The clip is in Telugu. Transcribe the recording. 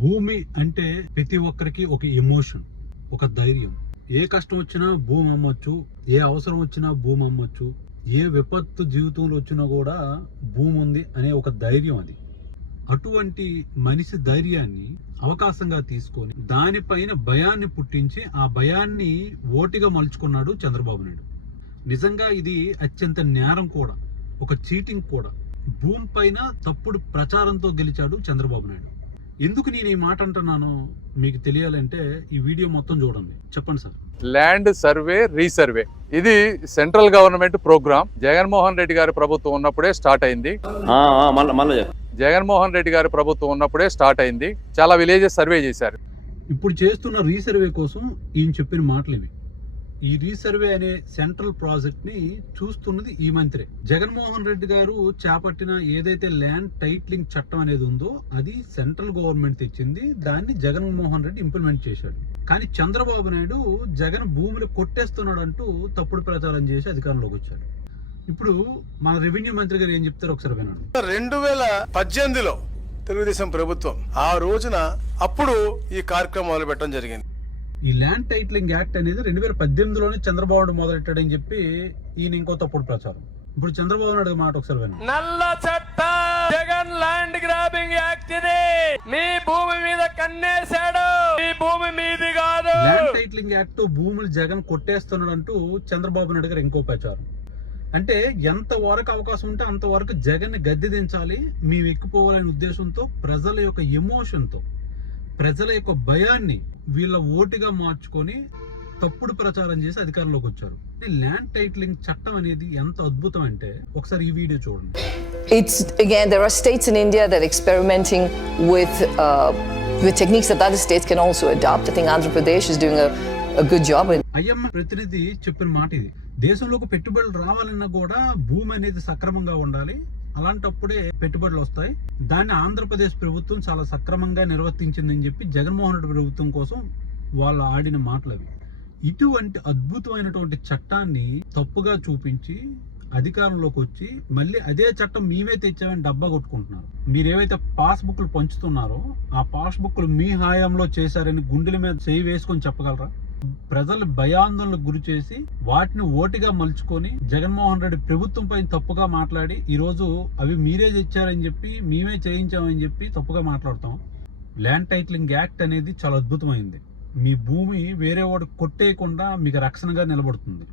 భూమి అంటే ప్రతి ఒక్కరికి ఒక ఎమోషన్, ఒక ధైర్యం. ఏ కష్టం వచ్చినా భూమి అమ్మొచ్చు, ఏ అవసరం వచ్చినా భూమి అమ్మొచ్చు, ఏ విపత్తు జీవితంలో వచ్చినా కూడా భూమి ఉంది అనే ఒక ధైర్యం అది. అటువంటి మనిషి ధైర్యాన్ని అవకాశంగా తీసుకొని దానిపైన భయాన్ని పుట్టించి ఆ భయాన్ని ఓటిగా మలుచుకున్నాడు చంద్రబాబు నాయుడు. నిజంగా ఇది అత్యంత నేరం కూడా, ఒక చీటింగ్ కూడా. భూమి పైన తప్పుడు ప్రచారంతో గెలిచాడు చంద్రబాబు నాయుడు. ఎందుకు నేను ఈ మాట అంటున్నానో మీకు తెలియాలంటే ఈ వీడియో మొత్తం చూడండి. చెప్పండి సార్. ల్యాండ్ సర్వే రీసర్వే ఇది central government programme. Jaganmohan Reddy గారి ప్రభుత్వం ఉన్నప్పుడే స్టార్ట్ అయింది. జగన్మోహన్ రెడ్డి గారి ప్రభుత్వం ఉన్నప్పుడే స్టార్ట్ అయింది. చాలా విలేజెస్ సర్వే చేశారు. ఇప్పుడు చేస్తున్న రీసర్వే కోసం ఈయన చెప్పిన మాటలు ఇవి. ఈ రీసర్వే అనే సెంట్రల్ ప్రాజెక్ట్ ని చూస్తున్నది ఈ మంత్రి జగన్మోహన్ రెడ్డి గారు చేపట్టిన ఏదైతే ల్యాండ్ టైటిలింగ్ చట్టం అనేది ఉందో అది సెంట్రల్ గవర్నమెంట్ తెచ్చింది. దాన్ని జగన్మోహన్ రెడ్డి ఇంప్లిమెంట్ చేశాడు. కానీ చంద్రబాబు నాయుడు జగన్ భూములు కొట్టేస్తున్నాడు అంటూ తప్పుడు ప్రచారం చేసి అధికారంలోకి వచ్చాడు. ఇప్పుడు మన రెవెన్యూ మంత్రి గారు ఏం చెప్తారో ఒకసారి వినండి. 2018లో తెలుగుదేశం ప్రభుత్వం ఆ రోజున అప్పుడు ఈ కార్యక్రమం మొదలు పెట్టడం జరిగింది. ఈ ల్యాండ్ టైటిలింగ్ యాక్ట్ అనేది 2018లోనే చంద్రబాబు నాయుడు మొదలెట్టాడని చెప్పి ఈయన ఇంకో తప్పుడు ప్రచారం. ఇప్పుడు చంద్రబాబు నాయుడు మాట ఒకసారి వినండి. నల్ల చట్ట జగన్ ల్యాండ్ గ్రాబింగ్ యాక్ట్ ఇది. మీ భూమి మీద కన్నేశాడు, మీ భూమి మీది కాదు. ల్యాండ్ టైటిలింగ్ యాక్ట్ తో భూములు జగన్ కొట్టేస్తున్నాడు అంటూ చంద్రబాబు నాయుడు గారు ఇంకో ప్రచారం. అంటే ఎంత వరకు అవకాశం ఉంటే అంతవరకు జగన్ ని గద్దె దించాలి, మేము ఎక్కిపోవాలనే ఉద్దేశంతో ప్రజల యొక్క ఎమోషన్తో, ప్రజల యొక్క భయాన్ని వీళ్ళ ఓటుగా మార్చుకొని తప్పుడు ప్రచారం చేసి అధికారంలోకి వచ్చారు. ల్యాండ్ టైటిలింగ్ చట్టం అనేది ఎంత అద్భుతం అంటే ఒకసారి ఈ వీడియో చూడండి. It's again, there are states in India that are experimenting with techniques that other states can also adopt. I think Andhra Pradesh is doing a good job. IMF ప్రతినిధి చెప్పిన మాట ఇది. దేశంలోకి పెట్టుబడులు రావాలన్నా కూడా భూమి అనేది సక్రమంగా ఉండాలి. అలాంటప్పుడే పెట్టుబడులు వస్తాయి. దాన్ని ఆంధ్రప్రదేశ్ ప్రభుత్వం చాలా సక్రమంగా నిర్వర్తించిందని చెప్పి జగన్మోహన్ రెడ్డి ప్రభుత్వం కోసం వాళ్ళు ఆడిన మాటలు అవి. ఇటువంటి అద్భుతమైనటువంటి చట్టాన్ని తప్పుగా చూపించి అధికారంలోకి వచ్చి మళ్ళీ అదే చట్టం మేమే తెచ్చామని డబ్బా కొట్టుకుంటున్నారు. మీరేవైతే పాస్ బుక్లు పంచుతున్నారో ఆ పాస్ బుక్లు మీ హయాంలో చేశారని గుండెల మీద చేయి వేసుకొని చెప్పగలరా? ప్రజలు భయాందోళనకు గురి చేసి వాటిని ఓటిగా మలుచుకొని జగన్మోహన్ రెడ్డి ప్రభుత్వం పైన తప్పుగా మాట్లాడి ఈరోజు అవి మీరే తెచ్చారని చెప్పి మేమే చేయించామని చెప్పి తప్పుగా మాట్లాడతాం. ల్యాండ్ టైటిలింగ్ యాక్ట్ అనేది చాలా అద్భుతమైంది. మీ భూమి వేరే వాడు కొట్టేయకుండా మీకు రక్షణగా నిలబడుతుంది.